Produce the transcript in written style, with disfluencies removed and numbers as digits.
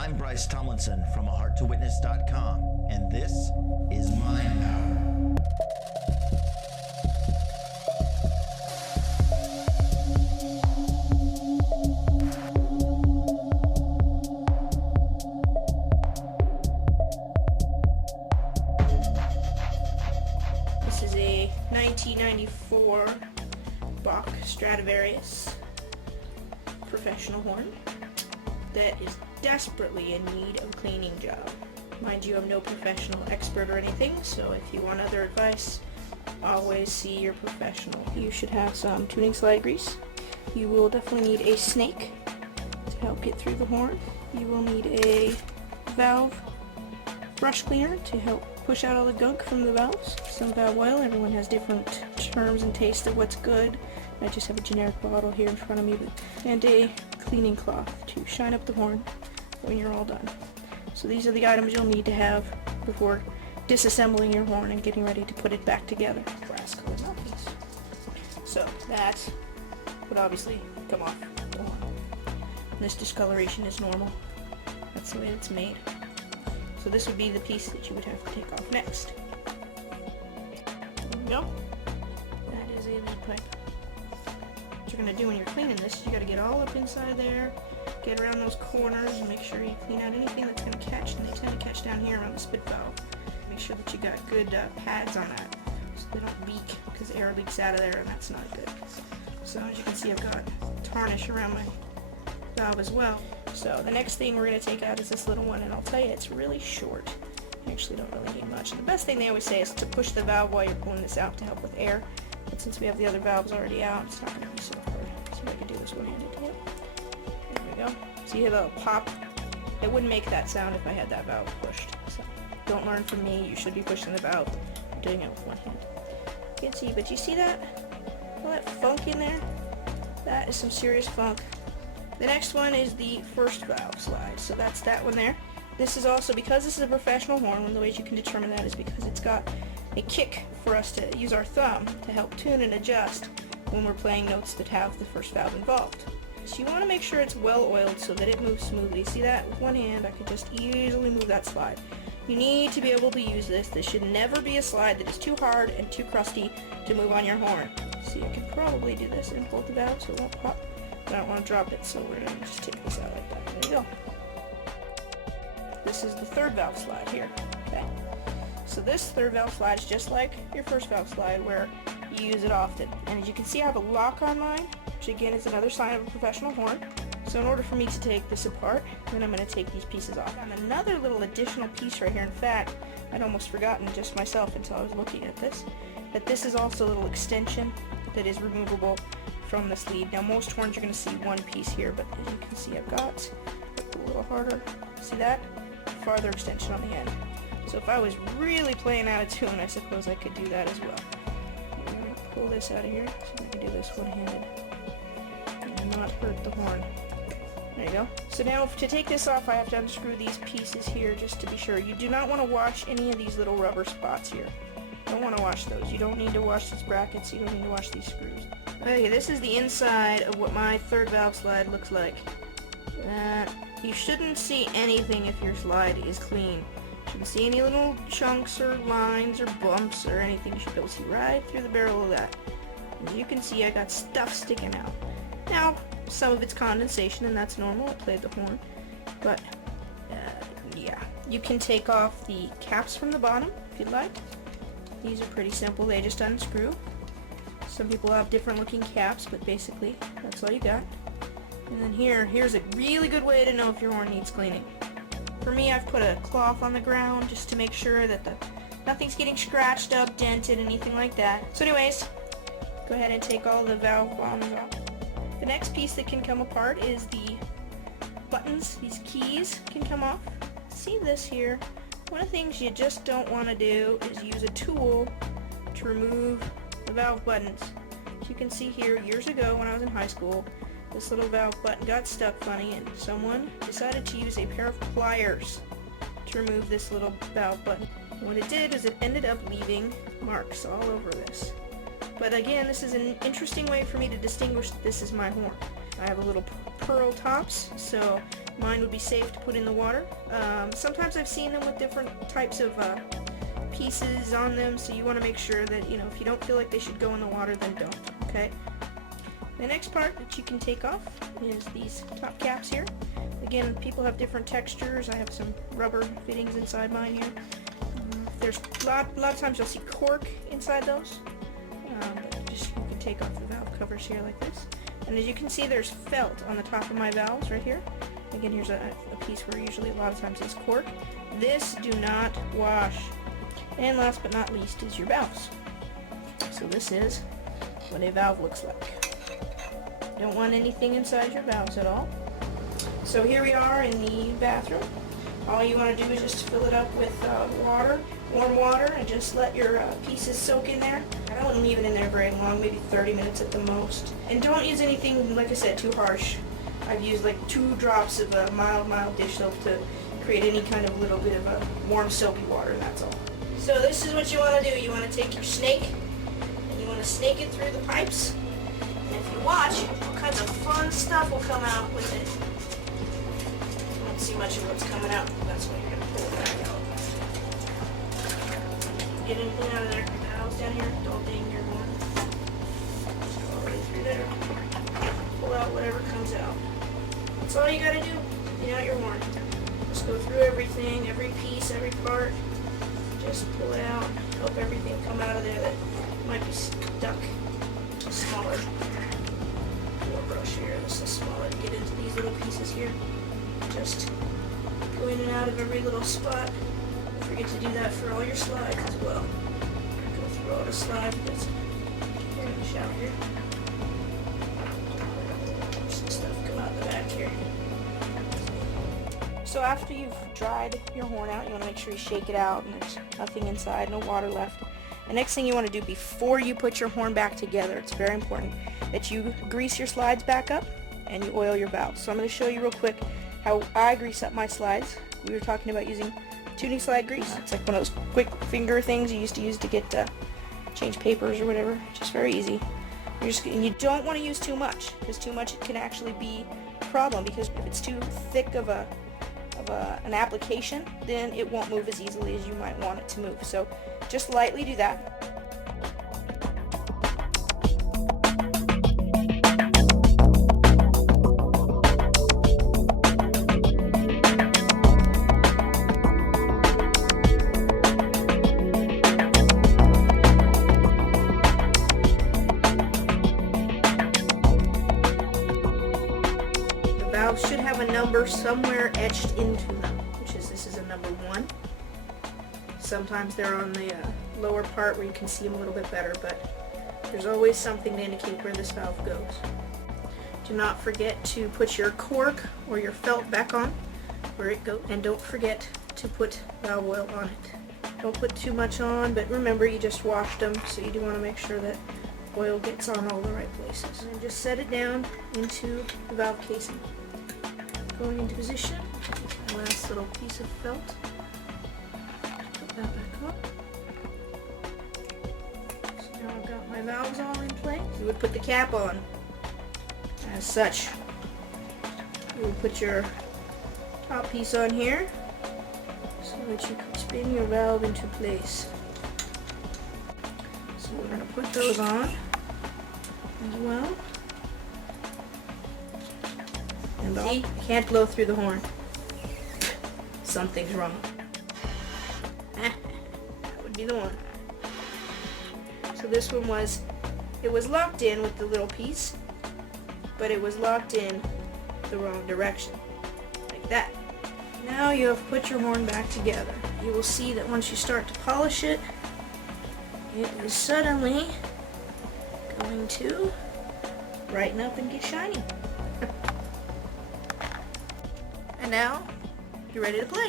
I'm Bryce Tomlinson from ahearttowitness.com, and this is MindPower. This is a 1994 Bach Stradivarius professional horn that is desperately in need of a cleaning job. Mind you, I'm no professional expert or anything, so if you want other advice, always see your professional. You should have some tuning slide grease. You will definitely need a snake to help get through the horn. You will need a valve brush cleaner to help push out all the gunk from the valves. Some valve oil. Everyone has different terms and tastes of what's good. I just have a generic bottle here in front of me, and a cleaning cloth to shine up the horn when you're all done. So these are the items you'll need to have before disassembling your horn and getting ready to put it back together. Brass colored mouthpiece. So that would obviously come off the horn. This discoloration is normal. That's the way it's made. So this would be the piece that you would have to take off next. There we go. That is a lead pipe. What you're going to do when you're cleaning this, you got to get all up inside there, get around those corners, and make sure you clean out anything that's going to catch, and they tend to catch down here around the spit valve. Make sure that you got good pads on that so they don't leak, because air leaks out of there and that's not good. So as you can see, I've got tarnish around my valve as well. So the next thing we're going to take out is this little one, and I'll tell you, it's really short. You actually don't really need much. And the best thing they always say is to push the valve while you're pulling this out to help with air. But since we have the other valves already out, it's not going to be so hard. See if I can do this one-handed. Yep. There we go. See how that'll pop? It wouldn't make that sound if I had that valve pushed. So don't learn from me. You should be pushing the valve. I'm doing it with one hand. You can't see, but you see that? All that funk in there? That is some serious funk. The next one is the first valve slide, so that's that one there. This is also, because this is a professional horn, one of the ways you can determine that is because it's got a kick for us to use our thumb to help tune and adjust when we're playing notes that have the first valve involved. So you want to make sure it's well oiled so that it moves smoothly. See that? With one hand I could just easily move that slide. You need to be able to use this. This should never be a slide that is too hard and too crusty to move on your horn. See, I could probably do this and hold the valve so it won't pop. I don't want to drop it, so we're going to just take this out like that. There you go. This is the third valve slide here. Okay. So this third valve slide is just like your first valve slide where you use it often. And as you can see, I have a lock on mine, which again is another sign of a professional horn. So in order for me to take this apart, then I'm going to take these pieces off. And another little additional piece right here. In fact, I'd almost forgotten just myself until I was looking at this, that this is also a little extension that is removable from this lead. Now most horns you're going to see one piece here, but as you can see I've got a little harder. See that? Farther extension on the end. So if I was really playing out of tune, I suppose I could do that as well. I'm going to pull this out of here, see if I can do this one-handed and not hurt the horn. There you go. So now to take this off, I have to unscrew these pieces here just to be sure. You do not want to wash any of these little rubber spots here. You don't want to wash those. You don't need to wash these brackets. You don't need to wash these screws. Okay, this is the inside of what my third valve slide looks like. You shouldn't see anything if your slide is clean. You shouldn't see any little chunks or lines or bumps or anything. You should be able to see right through the barrel of that. As you can see, I got stuff sticking out. Now, some of it's condensation, and that's normal. I played the horn. But, yeah. You can take off the caps from the bottom if you'd like. These are pretty simple. They just unscrew. Some people have different looking caps, but basically that's all you got. And then here's a really good way to know if your horn needs cleaning. For me, I've put a cloth on the ground just to make sure that nothing's getting scratched up, dented, anything like that. So anyways, go ahead and take all the valve bottoms off. The next piece that can come apart is the buttons. These keys can come off. See this here? One of the things you just don't want to do is use a tool to remove the valve buttons. As you can see here, years ago when I was in high school, this little valve button got stuck funny and someone decided to use a pair of pliers to remove this little valve button. And what it did is it ended up leaving marks all over this. But again, this is an interesting way for me to distinguish that this is my horn. I have a little pearl tops, so Mine would be safe to put in the water. Sometimes I've seen them with different types of pieces on them, so you want to make sure that, you know, if you don't feel like they should go in the water, then don't, okay? The next part that you can take off is these top caps here. Again, people have different textures. I have some rubber fittings inside mine here. There's a lot of times you'll see cork inside those. But you can take off the valve covers here like this. And as you can see, there's felt on the top of my valves right here. Again, here's a piece where usually a lot of times is cork. This do not wash. And last but not least is your valves. So this is what a valve looks like. You don't want anything inside your valves at all. So here we are in the bathroom. All you want to do is just fill it up with water, warm water, and just let your pieces soak in there. I wouldn't leave it in there very long, maybe 30 minutes at the most. And don't use anything, like I said, too harsh. I've used like 2 drops of mild dish soap to create any kind of little bit of a warm soapy water, and that's all. So this is what you want to do. You want to take your snake, and you want to snake it through the pipes. And if you watch, all kinds of fun stuff will come out with it. You won't see much of what's coming out. That's when you're going to pull it back out. Get anything out of there. Valves down here. Don't ding your horn. Just go all the way through there. Pull out whatever comes out. That's all you got to do. Clean out your horn. Just go through everything, every piece, every part. Just pull it out. Help everything come out of there that might be stuck. A smaller brush here. This is smaller to get into these little pieces here. Just go in and out of every little spot. Don't forget to do that for all your slides as well. Go through all the slides because we're in the shower here. Some stuff come out the back here. So after you've dried your horn out, you want to make sure you shake it out and there's nothing inside, no water left. The next thing you want to do before you put your horn back together, it's very important that you grease your slides back up and you oil your valves. So I'm going to show you real quick how I grease up my slides. We were talking about using tuning slide grease. It's like one of those quick finger things you used to use to get change papers or whatever. Just very easy. And you don't want to use too much, because too much can actually be a problem, because if it's too thick of an application, then it won't move as easily as you might want it to move. So just lightly do that. Valves should have a number somewhere etched into them, this is a number 1. Sometimes they're on the lower part where you can see them a little bit better, but there's always something to indicate where this valve goes. Do not forget to put your cork or your felt back on where it goes, and don't forget to put valve oil on it. Don't put too much on, but remember you just washed them, so you do want to make sure that oil gets on all the right places. And just set it down into the valve casing. Going into position, the last little piece of felt. Put that back on. So now I've got my valves all in place. You would put the cap on. As such, you would put your top piece on here so that you can spin your valve into place. So we're going to put those on as well. And see, I can't blow through the horn. Something's wrong. That would be the one. So this one was locked in with the little piece, but it was locked in the wrong direction. Like that. Now you have put your horn back together. You will see that once you start to polish it, it is suddenly going to brighten up and get shiny. And now, you're ready to play.